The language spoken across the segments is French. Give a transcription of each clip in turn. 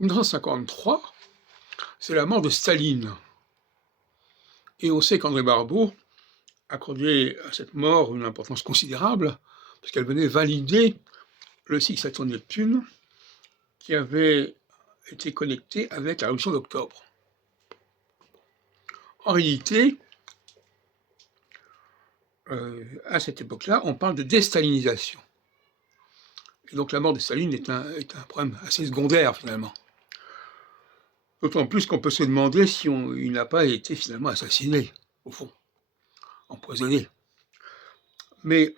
1953, c'est la mort de Staline. Et on sait qu'André Barbeau accordait à cette mort une importance considérable, parce qu'elle venait valider le cycle Saturne-Neptune qui avait été connecté avec la révolution d'octobre. En réalité, à cette époque-là, on parle de déstalinisation. Et donc la mort de Staline est un problème assez secondaire, finalement. D'autant plus qu'on peut se demander si il n'a pas été finalement assassiné, au fond, empoisonné. Mais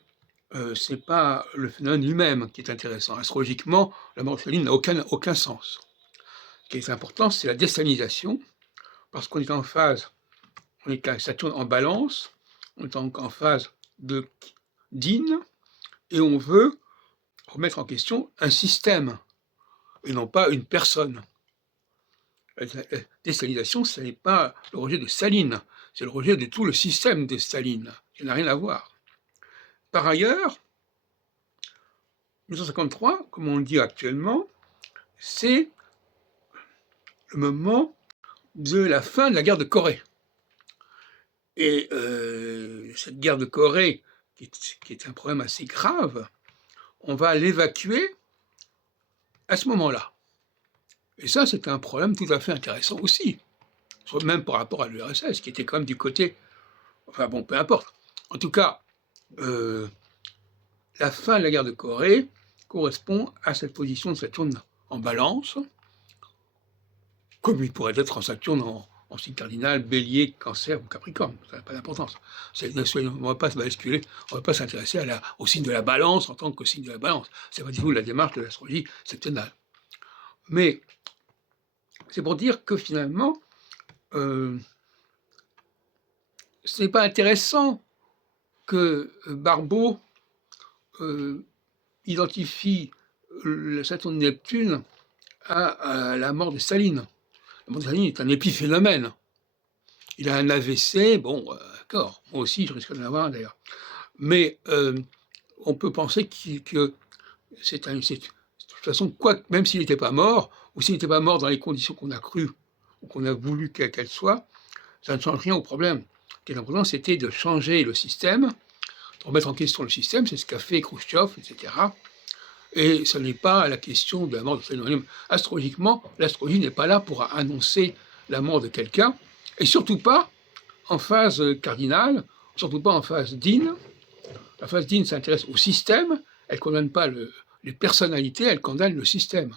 ce n'est pas le phénomène lui-même qui est intéressant. Astrologiquement, la mort de Staline n'a aucun sens. Ce qui est important, c'est la déstalinisation, parce qu'on est en phase, on est à Saturne en balance, on est en phase de Dine, et on veut remettre en question un système, et non pas une personne. La déstalinisation, ce n'est pas le rejet de Staline, c'est le rejet de tout le système de Staline, qui n'a rien à voir. Par ailleurs, 1953, comme on le dit actuellement, c'est le moment de la fin de la guerre de Corée. Et cette guerre de Corée, qui est un problème assez grave, on va l'évacuer à ce moment-là. Et ça, c'est un problème tout à fait intéressant aussi, même par rapport à l'URSS, qui était quand même du côté... Enfin bon, peu importe. En tout cas, la fin de la guerre de Corée correspond à cette position de Saturne en balance, comme il pourrait être en Saturne en signe cardinal, bélier, cancer ou capricorne, ça n'a pas d'importance. On ne va pas se basculer, on ne va pas s'intéresser au signe de la balance en tant que signe de la balance. Ce n'est pas du tout la démarche de l'astrologie septennale. Mais c'est pour dire que finalement, ce n'est pas intéressant que Barbeau identifie le Saturne-Neptune à la mort de Staline. La mort de Staline est un épiphénomène. Il a un AVC, bon, d'accord, moi aussi je risque d'en avoir un d'ailleurs. Mais on peut penser que c'est de toute façon, même s'il n'était pas mort, ou s'il n'était pas mort dans les conditions qu'on a cru, ou qu'on a voulu qu'elles soient, ça ne change rien au problème. Ce qui est important, c'était de changer le système, de remettre en question le système, c'est ce qu'a fait Khrouchtchev, etc. Et ce n'est pas la question de la mort de Staline. Astrologiquement, l'astrologie n'est pas là pour annoncer la mort de quelqu'un, et surtout pas en phase cardinale, surtout pas en phase Dine. La phase Dine s'intéresse au système, elle ne condamne pas les personnalités, elle condamne le système.